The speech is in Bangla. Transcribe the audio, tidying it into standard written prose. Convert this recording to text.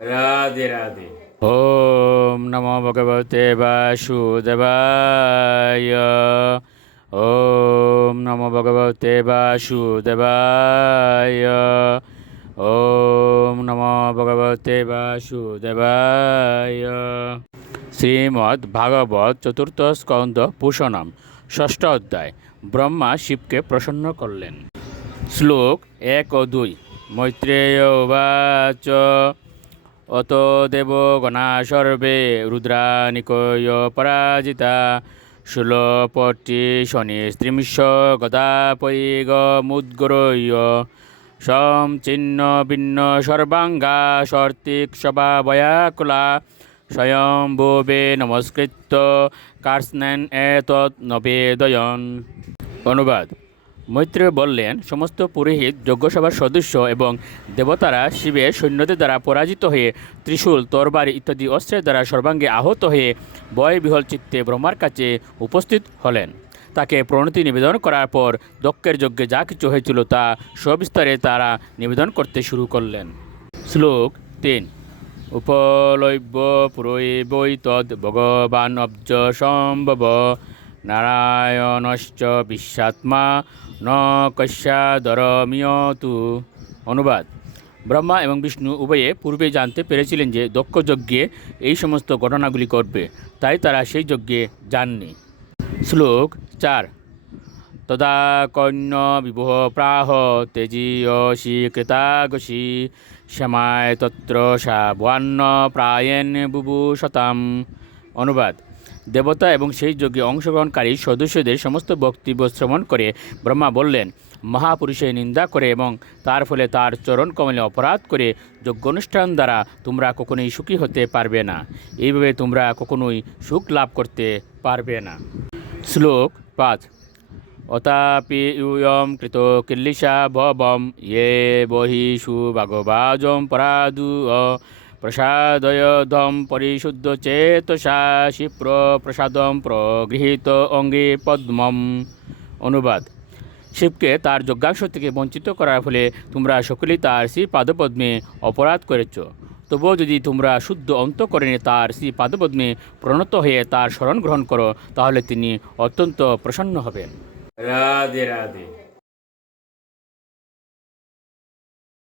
राधे राधे। ओम नमो भगवते वासुदेवाय। ओम नमो भगवते वासुदेवाय। ओम नमो भगवते वासुदेवाय। শ্রীমদ্ ভাগবত চতুর্থ স্কন্ধ পুষণম ষষ্ঠ অধ্যায়। ব্রহ্মা শিবকে প্রসন্ন করলেন। শ্লোক 1 ও 2। মৈত্রেয় উবাচ অত দেবগণা সর্বে রুদ্রানিকয় পরাজিতা শূলপটি শনিস্ত্রিংশ গদাপৈগমুদ্গরয় চিহ্ন ভিন্ন সর্বাঙ্গা সর্তিক সভাবয়াকুলা স্বয়ম্ভুবে নমস্কৃত্য কার্ষ্ণেন এতৎ নবেদয়ন। অনুবাদ। মৈত্রেয় বললেন, সমস্ত পুরোহিত, যজ্ঞসভার সদস্য এবং দেবতারা শিবের সৈন্যদের দ্বারা পরাজিত হয়ে ত্রিশূল, তরবারি ইত্যাদি অস্ত্রের দ্বারা সর্বাঙ্গে আহত হয়ে ভয়বিহ্বল চিত্তে ব্রহ্মার কাছে উপস্থিত হলেন। তাকে প্রণতি নিবেদন করার পর দক্ষের যজ্ঞে যা কিছু হয়েছিল তা সবিস্তারে তারা নিবেদন করতে শুরু করলেন। শ্লোক 3। উপলভ্য পুরৈবৈতদ ভগবান অব্জ সম্ভব নারায়ণশ্চ বিশ্বাত্মা ন কস্যাদরমিয়তু। অনুবাদ। ব্রহ্মা এবং বিষ্ণু উভয়ে পূর্বে জানতে পেরেছিলেন যে দক্ষ যজ্ঞে এই সমস্ত ঘটনাগুলি ঘটবে, তাই তারা সেই যজ্ঞে যাননি। শ্লোক 4। তদা কন্য বিভো প্রাহ তেজীয়সি কৃতাগসি শ্যামায় তত্র সাবন্ন প্রায়েণ বুভুষতাম। অনুবাদ। দেবতা এবং সেই যজ্ঞে অংশগ্রহণকারী সদস্যদের সমস্ত বক্তব্য শ্রবণ করে ব্রহ্মা বললেন, মহাপুরুষের নিন্দা করে এবং তার ফলে তার চরণ কমলে অপরাধ করে যজ্ঞানুষ্ঠান দ্বারা তোমরা কখনোই সুখী হতে পারবে না। এইভাবে তোমরা কখনোই সুখ লাভ করতে পারবে না। শ্লোক 5। অতাপি ইয়ম কৃত কিল্লিশা ভবম ইয়ে বহিষু ভাগবাজম পরাদু প্রসাদয়ধম পরিশুদ্ধ চেতসা শিপ্র প্রসাদম প্রগৃহীত অঙ্গে পদ্মম। অনুবাদ। শিবকে তার যজ্ঞাংশ থেকে বঞ্চিত করার ফলে তোমরা সকলেই তার শ্রী পাদপদ্মে অপরাধ করেছ। তবুও যদি তোমরা শুদ্ধ অন্তঃকরণে তার শ্রী পাদপদ্মে প্রণত হয়ে তার শরণ গ্রহণ করো, তাহলে তিনি অত্যন্ত প্রসন্ন হবেন। राधे राधे।